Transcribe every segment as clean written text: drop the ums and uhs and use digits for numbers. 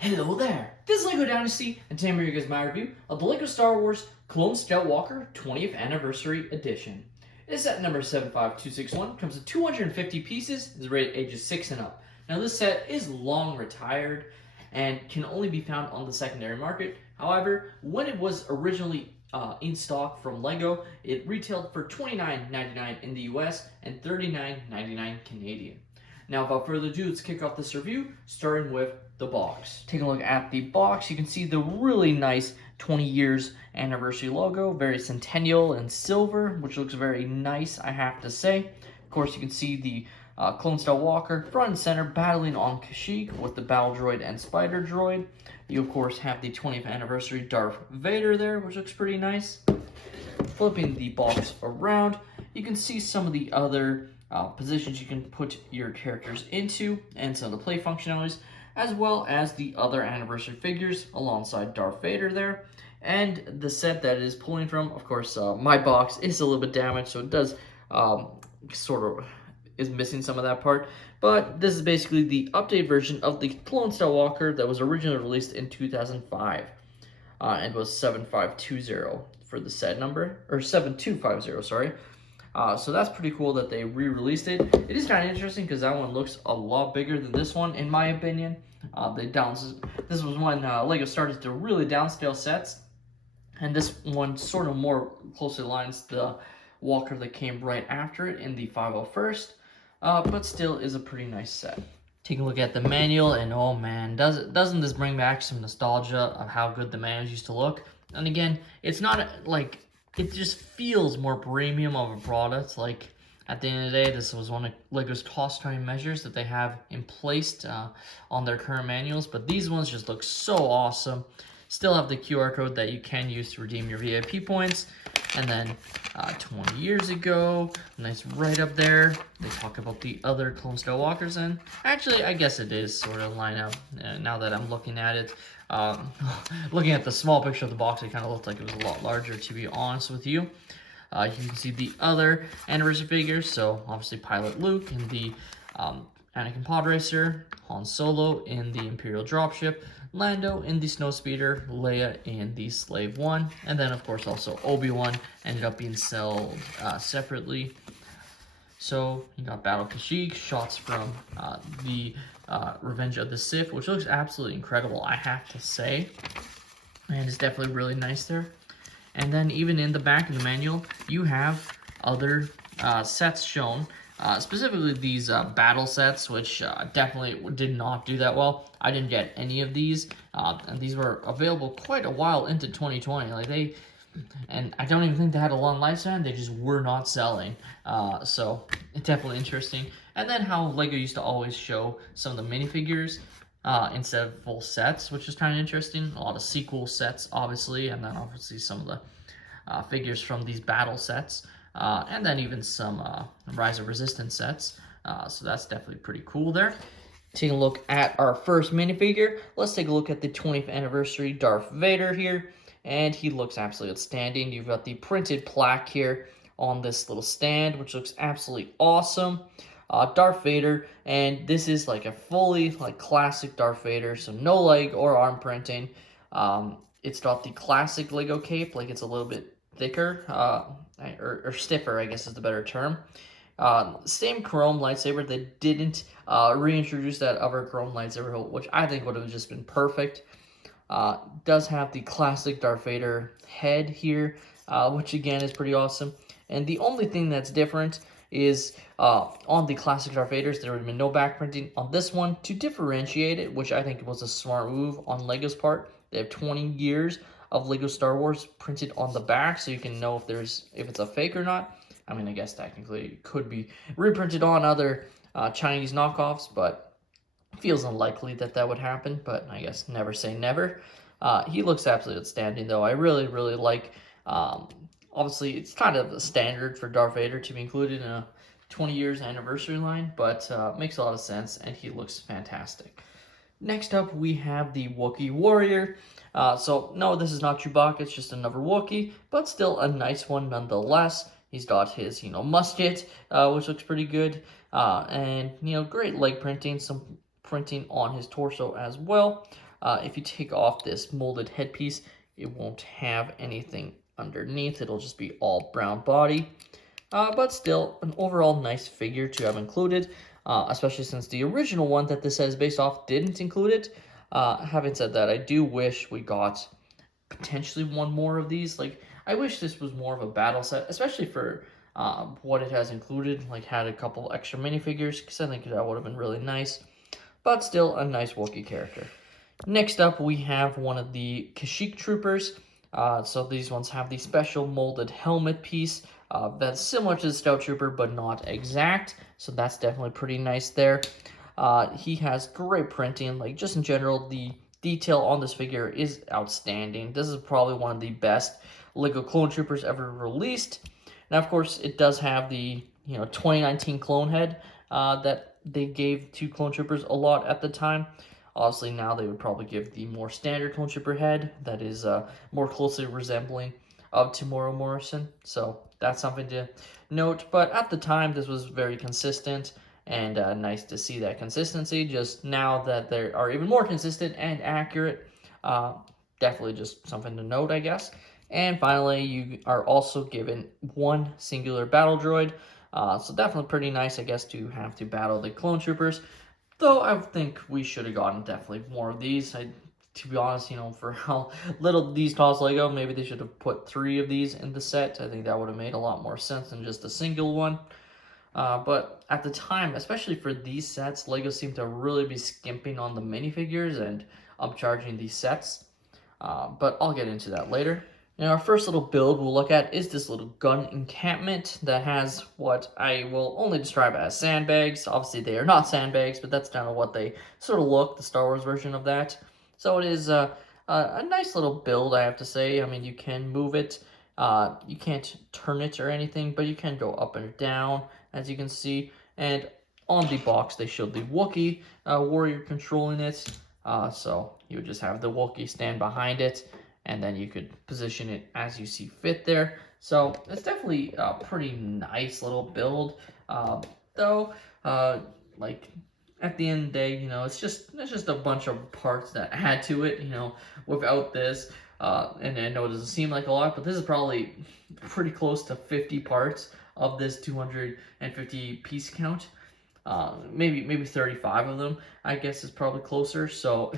Hello there, this is LEGO Dynasty, and today I'm bringing you guys my review of the LEGO Star Wars Clone Skywalker 20th Anniversary Edition. It is set number 75261, comes with 250 pieces, is rated ages 6 and up. Now this set is long retired and can only be found on the secondary market. However, when it was originally in stock from LEGO, it retailed for $29.99 in the US and $39.99 Canadian. Now, without further ado, let's kick off this review, starting with the box. Taking a look at the box, you can see the really nice 20 years anniversary logo, very centennial and silver, which looks very nice, I have to say. Of course, you can see the Clone Skywalker front and center battling on Kashyyyk with the Battle Droid and Spider Droid. You, of course, have the 20th anniversary Darth Vader there, which looks pretty nice. Flipping the box around, you can see some of the other positions you can put your characters into and some of the play functionalities, as well as the other anniversary figures alongside Darth Vader there. And the set that it is pulling from, of course, my box is a little bit damaged, so it does sort of is missing some of that part. But this is basically the updated version of the Clone Skywalker that was originally released in 2005 and was 7520 for the set number, or 7250, sorry. So that's pretty cool that they re-released it. It is kind of interesting because that one looks a lot bigger than this one, in my opinion. This was when LEGO started to really downscale sets, and this one sort of more closely aligns the Walker that came right after it in the 501st, but still is a pretty nice set. Taking a look at the manual, and oh man, doesn't this bring back some nostalgia of how good the manuals used to look? And again, it's not like, it just feels more premium of a product. Like, at the end of the day, this was one of LEGO's cost-cutting measures that they have in place on their current manuals. But these ones just look so awesome. Still have the QR code that you can use to redeem your VIP points. And then 20 years ago, nice right up there, they talk about the other Clone Skywalkers. And actually, I guess it is sort of line up now that I'm looking at it. Looking at the small picture of the box, it kind of looked like it was a lot larger, to be honest with you. You can see the other anniversary figures, so obviously Pilot Luke in the Anakin Pod Racer, Han Solo in the Imperial Dropship, Lando in the Snowspeeder, Leia in the Slave One, and then of course also Obi-Wan ended up being sold separately. So you got Battle Kashyyyk, shots from the Revenge of the Sith, which looks absolutely incredible, I have to say. And it's definitely really nice there. And then even in the back of the manual, you have other sets shown. Specifically these battle sets, which definitely did not do that well. I didn't get any of these, and these were available quite a while into 2020. And I don't even think they had a long lifespan, they just were not selling. So it's definitely interesting. And then how LEGO used to always show some of the minifigures instead of full sets, which is kind of interesting. A lot of sequel sets, obviously, and then obviously some of the figures from these battle sets. And then even some Rise of Resistance sets. So that's definitely pretty cool there. Taking a look at our first minifigure, let's take a look at the 20th anniversary Darth Vader here. And he looks absolutely outstanding. You've got the printed plaque here on this little stand, which looks absolutely awesome. Darth Vader, and this is like a fully classic Darth Vader, so no leg or arm printing. It's got the classic LEGO cape, like it's a little bit thicker, or stiffer, I guess is the better term. Same chrome lightsaber. They didn't reintroduce that other chrome lightsaber, which I think would have just been perfect. Does have the classic Darth Vader head here, which again is pretty awesome. And the only thing that's different is on the classic Darth Vaders, there would have been no back printing. On this one, to differentiate it, which I think was a smart move on LEGO's part, they have 20 years of LEGO Star Wars printed on the back, so you can know if it's a fake or not. I mean, I guess technically it could be reprinted on other Chinese knockoffs, but feels unlikely that would happen, but I guess never say never. He looks absolutely outstanding, though. I really, really like, obviously, it's kind of a standard for Darth Vader to be included in a 20 years anniversary line, but makes a lot of sense, and he looks fantastic. Next up, we have the Wookie Warrior. So, no, this is not Chewbacca, it's just another Wookiee, but still a nice one nonetheless. He's got his, musket, which looks pretty good, and, great leg printing, some printing on his torso as well. If you take off this molded headpiece, it won't have anything underneath. It'll just be all brown body. But still, an overall nice figure to have included, especially since the original one that this set is based off didn't include it. Having said that, I do wish we got potentially one more of these. Like, I wish this was more of a battle set, especially for what it has included, like had a couple extra minifigures, because I think that would have been really nice. But still, a nice Wookiee character. Next up, we have one of the Kashyyyk troopers. So these ones have the special molded helmet piece that's similar to the Stout Trooper, but not exact. So that's definitely pretty nice there. He has great printing. Like, just in general, the detail on this figure is outstanding. This is probably one of the best LEGO Clone Troopers ever released. Now, of course, it does have the 2019 clone head that they gave to Clone Troopers a lot at the time. Obviously, now they would probably give the more standard Clone Trooper head that is more closely resembling of Temuera Morrison. So that's something to note. But at the time, this was very consistent and nice to see that consistency. Just now that they are even more consistent and accurate, definitely just something to note, I guess. And finally, you are also given one singular battle droid. So definitely pretty nice, I guess, to have to battle the Clone Troopers. Though I think we should have gotten definitely more of these. To be honest, for how little these cost LEGO, maybe they should have put 3 of these in the set. I think that would have made a lot more sense than just a single one. But at the time, especially for these sets, LEGO seemed to really be skimping on the minifigures and upcharging these sets. But I'll get into that later. Now, our first little build we'll look at is this little gun encampment that has what I will only describe as sandbags. Obviously, they are not sandbags, but that's kind of what they sort of look, the Star Wars version of that. So it is a nice little build, I have to say. I mean, you can move it. You can't turn it or anything, but you can go up and down, as you can see. And on the box, they showed the Wookie Warrior controlling it. So you would just have the Wookie stand behind it, and then you could position it as you see fit there. So it's definitely a pretty nice little build. Though, like, at the end of the day, it's just a bunch of parts that add to it. Without this, and I know it doesn't seem like a lot, but this is probably pretty close to 50 parts of this 250 piece count. Maybe 35 of them, I guess, is probably closer. So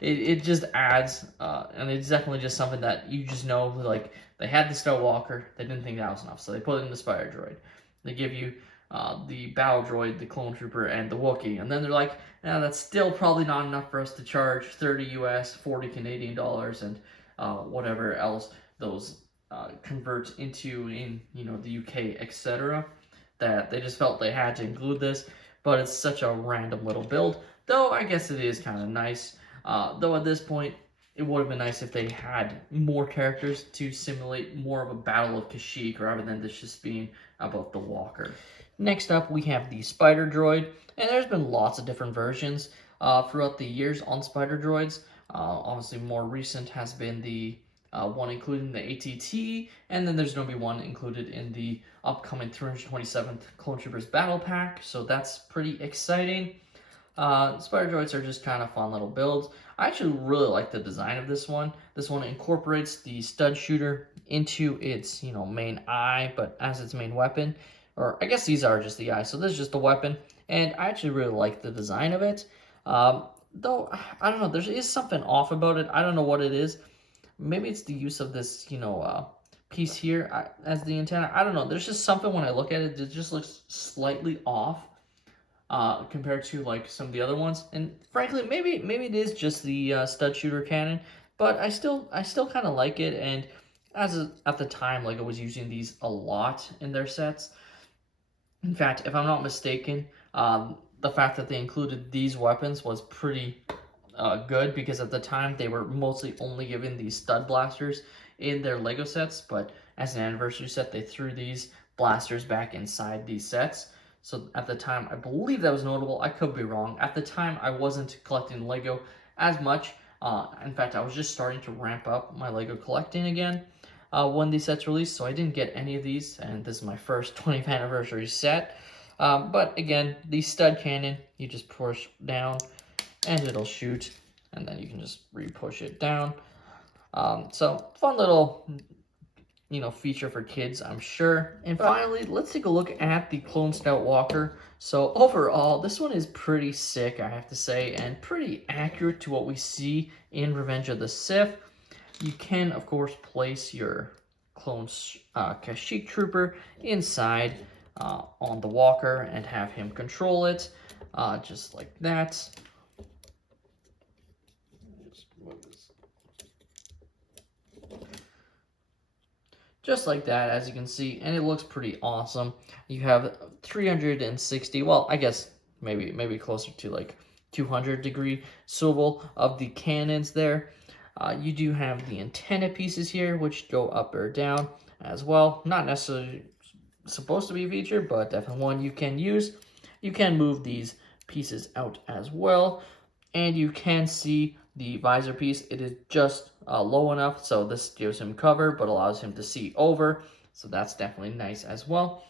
it just adds, and it's definitely just something that you just know, like, they had the Stout Walker, they didn't think that was enough, so they put it in the Spider Droid. They give you the Battle Droid, the Clone Trooper, and the Wookiee, and then they're like, that's still probably not enough for us to charge 30 US, 40 Canadian dollars, and whatever else those convert into in, the UK, etc. That they just felt they had to include this, but it's such a random little build, though I guess it is kind of nice. Though at this point, it would have been nice if they had more characters to simulate more of a Battle of Kashyyyk rather than this just being about the Walker. Next up, we have the Spider Droid, and there's been lots of different versions throughout the years on Spider Droids. Obviously, more recent has been the one including the ATT, and then there's going to be one included in the upcoming 327th Clone Troopers Battle Pack, so that's pretty exciting. Spider Droids are just kind of fun little builds. I actually really like the design of this one. This one incorporates the stud shooter into its, main eye, but as its main weapon. Or I guess these are just the eyes, so this is just the weapon. And I actually really like the design of it. Though, I don't know, there is something off about it. I don't know what it is. Maybe it's the use of this, piece here as the antenna. I don't know. There's just something when I look at it, it just looks slightly off. Compared to like some of the other ones, and frankly, maybe it is just the stud shooter cannon, but I still kind of like it. And at the time, LEGO was using these a lot in their sets. In fact, if I'm not mistaken, the fact that they included these weapons was pretty good, because at the time they were mostly only given these stud blasters in their LEGO sets, but as an anniversary set, they threw these blasters back inside these sets. So at the time, I believe that was notable. I could be wrong. At the time, I wasn't collecting LEGO as much. In fact, I was just starting to ramp up my LEGO collecting again when these sets released, so I didn't get any of these, and this is my first 20th anniversary set. But again, the stud cannon, you just push down, and it'll shoot and then you can just re-push it down. So fun little, feature for kids, I'm sure. And finally, let's take a look at the Clone Scout Walker. So overall, this one is pretty sick, I have to say, and pretty accurate to what we see in Revenge of the Sith. You can, of course, place your clone Kashyyyk trooper inside on the walker and have him control it, just like that. Just like that, as you can see, and it looks pretty awesome. You have 360, well, I guess maybe closer to like 200-degree swivel of the cannons there. You do have the antenna pieces here, which go up or down as well. Not necessarily supposed to be a feature, but definitely one you can use. You can move these pieces out as well, and you can see the visor piece. It is just low enough, so this gives him cover, but allows him to see over, so that's definitely nice as well.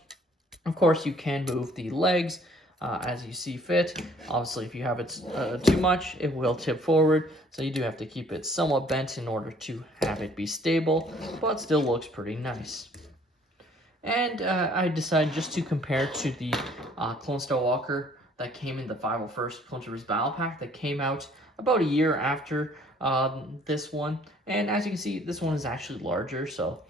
Of course, you can move the legs as you see fit. Obviously, if you have it too much, it will tip forward, so you do have to keep it somewhat bent in order to have it be stable, but still looks pretty nice. And I decided just to compare to the Clone Scout Walker that came in the 501st Clone Troopers Battle Pack that came out about a year after this one. And as you can see, this one is actually larger, so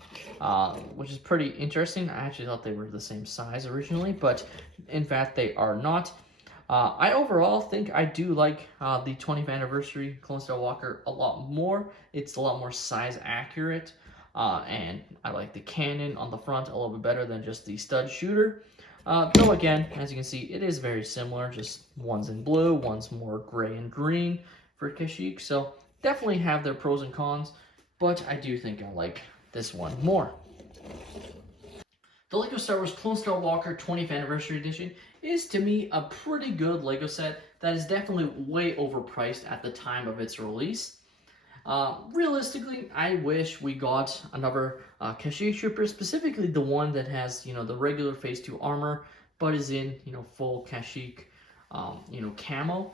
which is pretty interesting. I actually thought they were the same size originally, but in fact they are not. I overall think I do like the 20th anniversary Clone Scout Walker a lot more. It's a lot more size accurate, and I like the cannon on the front a little bit better than just the stud shooter. Though again, as you can see, it is very similar, just one's in blue, one's more gray and green for Kashyyyk, so definitely have their pros and cons, but I do think I like this one more. The LEGO Star Wars Clone Scout Walker 20th Anniversary Edition is, to me, a pretty good LEGO set that is definitely way overpriced at the time of its release. Realistically, I wish we got another Kashyyyk trooper, specifically the one that has, the regular Phase 2 armor, but is in, full Kashyyyk, camo.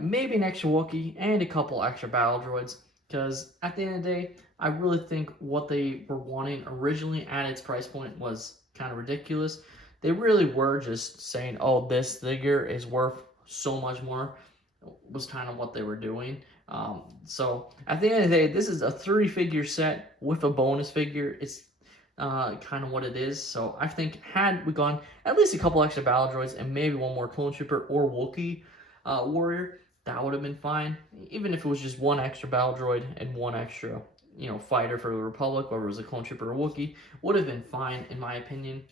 Maybe an extra Wookie and a couple extra battle droids, because at the end of the day, I really think what they were wanting originally at its price point was kind of ridiculous. They really were just saying, oh, this figure is worth so much more, was kind of what they were doing. So at the end of the day, this is a 3-figure set with a bonus figure. It's kind of what it is. So I think had we gone at least a couple extra battle droids and maybe one more clone trooper or Wookie Warrior, that would have been fine. Even if it was just one extra battle droid and one extra, fighter for the Republic, whether it was a clone trooper or Wookie, would have been fine in my opinion.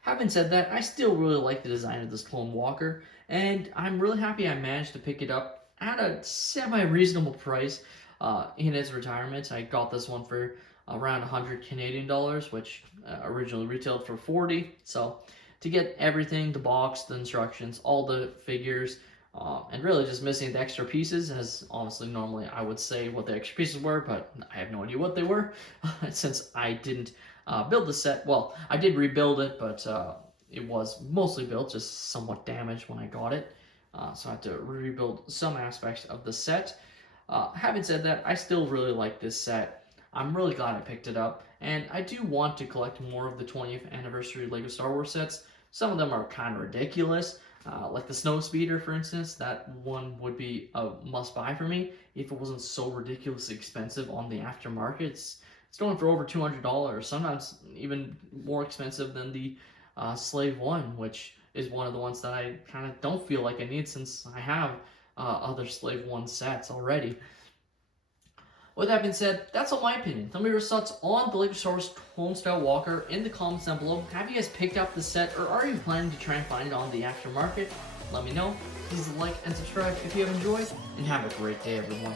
Having said that, I still really like the design of this Clone Walker, and I'm really happy I managed to pick it up at a semi-reasonable price in its retirement. I got this one for around 100 Canadian dollars, which originally retailed for 40. So to get everything, the box, the instructions, all the figures, and really just missing the extra pieces, as honestly normally I would say what the extra pieces were, but I have no idea what they were since I didn't build the set. Well, I did rebuild it, but it was mostly built, just somewhat damaged when I got it. So I had to rebuild some aspects of the set. Having said that, I still really like this set. I'm really glad I picked it up, and I do want to collect more of the 20th anniversary LEGO Star Wars sets. Some of them are kind of ridiculous, like the Snow Speeder, for instance. That one would be a must-buy for me if it wasn't so ridiculously expensive on the aftermarket. It's going for over $200, sometimes even more expensive than the Slave 1, which is one of the ones that I kind of don't feel like I need since I have other Slave 1 sets already. With that being said, that's all my opinion. Tell me your thoughts on the LEGO Star Wars Clone Scout Walker in the comments down below. Have you guys picked up the set, or are you planning to try and find it on the aftermarket? Let me know. Please like and subscribe if you have enjoyed, and have a great day, everyone.